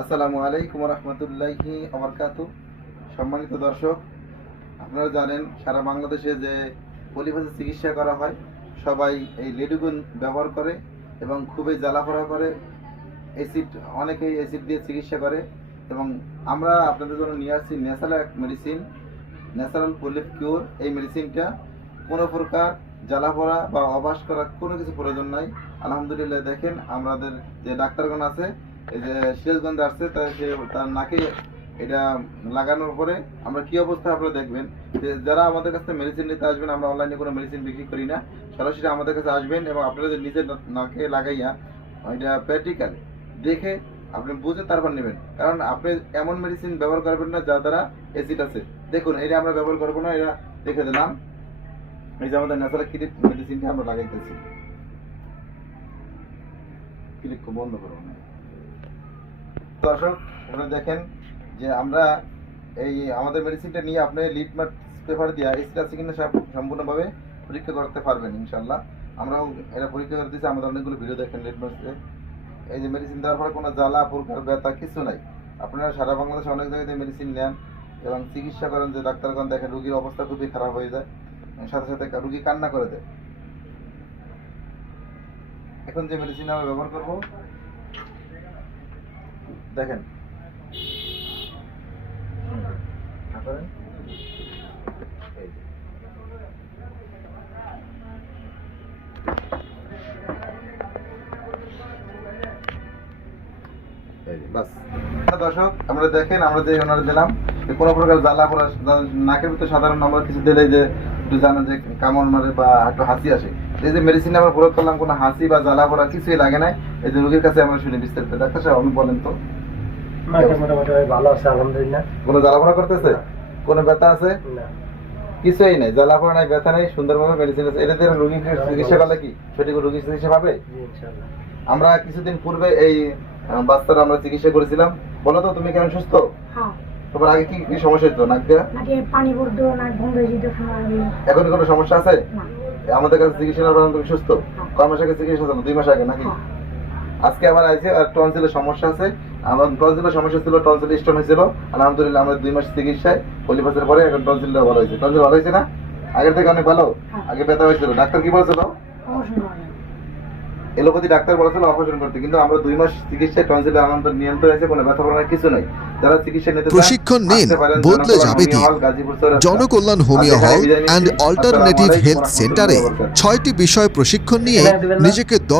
আসসালামু আলাইকুম রহমতুল্লাহি আবরকাতু সম্মানিত দর্শক, আপনারা জানেন সারা বাংলাদেশে যে পলিফাসের চিকিৎসা করা হয়, সবাই এই লেডুগুন ব্যবহার করে এবং খুবই জ্বালাপড়া করে অ্যাসিড অনেকেই অ্যাসিড দিয়ে চিকিৎসা করে এবং আমরা আপনাদের জন্য নিয়ে আসছি ন্যাচারাল এক মেডিসিন ন্যাচারাল পলিফ কিউর এই মেডিসিনটা কোনো প্রকার জ্বালাপড়া বা অবাস করার কোনো কিছু প্রয়োজন নাই। আলহামদুলিল্লাহ দেখেন, আমাদের যে ডাক্তারগণ আছে এই যে সিরাজগঞ্জ আসছে তার নাকে এটা লাগানোর পরে আমরা কি অবস্থা আপনারা দেখবেন? যে যারা আমাদের কাছে মেডিসিন নিতে আসবেন, আমরা অনলাইনে কোনো মেডিসিন বিক্রি করি না। সরাসরি আমাদের কাছে আসবেন এবং আপনাদের নিজের নাকে লাগাইয়া এটা প্র্যাকটিক্যাল দেখে আপনি বুঝে তারপর নেবেন। কারণ আপনি এমন মেডিসিন ব্যবহার করবেন না যার দ্বারা অ্যাসিড আছে। দেখুন, এটা আমরা ব্যবহার করব না, এটা দেখে দিলাম। এই যে আমাদের ন্যাচারাল ক্লিপ মেডিসিনটা আমরা লাগাইতেছি। ক্লিপ বন্ধ করব না। দর্শক আপনারা দেখেন যে আমরা এই আমাদের মেডিসিনটা নিয়ে আপনি লিটমার্ট পেপার দিয়ে এসিড আছে কিনা সব সম্পূর্ণভাবে পরীক্ষা করতে পারবেন ইনশাল্লাহ আমরাও এটা পরীক্ষা করে দিয়েছি, আমাদের অনেকগুলো ভিডিও দেখেন লিটমার্সে এই যে মেডিসিন দেওয়ার পরে কোনো জ্বালা, প্রকার, ব্যথা কিছু নাই। আপনারা সারা বাংলাদেশে অনেক জায়গায় মেডিসিন নেন এবং চিকিৎসা করেন যে ডাক্তারগণ দেখেন রুগীর অবস্থা খুবই খারাপ হয়ে যায় সাথে সাথে রুগী কান্না করে দেয়। এখন যে মেডিসিন আমরা ব্যবহার করব দেখেন। হ্যাঁ, দর্শক আমরা দেখেন আমরা যে ওনারা দিলাম কোনো প্রকার জ্বালা পোড়া নাকের ভিতরে সাধারণ আমরা কিছু দিলে যে একটু জানা যে কামড় মারে বা একটু হাসি আসে। এই যে মেডিসিন আমরা প্রয়োগ করলাম কোনো হাসি বা জ্বালা পোড়া কিছুই লাগে না এই যে রোগীর কাছে আমরা শুনি বিস্তারিত। ডাক্তার সাহেব আপনি বলেন তো। ভালো আছে আলহামদুলিল্লাহ। কোনো জ্বালা করতেছে? কোনো ব্যথা আছে? না। কিছুই নেই জ্বালা নাই ব্যথা নেই সুন্দরভাবে মেডিসিন আছে। এটা রোগী চিকিৎসা করলে কি? সঠিক রোগী চিকিৎসা পাবে? আমরা কিছুদিন পূর্বে এই বাচ্চার আমরা চিকিৎসা করেছিলাম। বলো তো তুমি কেমন সুস্থ? হ্যাঁ। তোমার আগে কি কি সমস্যা হতো নাক দিয়া? নাকি পানি পড়তো নাক বন্ধ হয়ে যেত এখন কোনো সমস্যা আছে? আমাদের কাছে চিকিৎসা নেওয়ার তুমি সুস্থ? কয় মাস আগে চিকিৎসা দুই মাস আগে নাকি? হ্যাঁ। আজকে আবার আছে আর টনসিলের সমস্যা আছে। আমার টনসিলের সমস্যা ছিল টনসিল স্টোন হয়েছিল। আলহামদুলিল্লাহ আমাদের দুই মাস চিকিৎসায় পলিপাসের পরে এখন টনসিলটা ভালো হয়েছে। টনসিল ভালো হয়েছে না? আগের থেকে অনেক ভালো? হ্যাঁ। আগে ব্যথা হয়েছিল। ডাক্তার কি বলেছিল? এলোপ্যাথি ডাক্তার বলেছিল অপারেশন করতে। কিন্তু আমরা দুই মাস চিকিৎসায় টনসিলের আনন্দ নিয়ন্ত্রণ হয়েছে কোনো ব্যথা করার কিছু নাই। যারা চিকিৎসা নিতে প্রশিক্ষণ নিন, বদলে জনকল্যাণ যাবে চৌরাস্তা। Janakalyan homeo hall and alternative health সেন্টারে। ছয়টি বিষয় প্রশিক্ষণ নিয়ে নিজেকে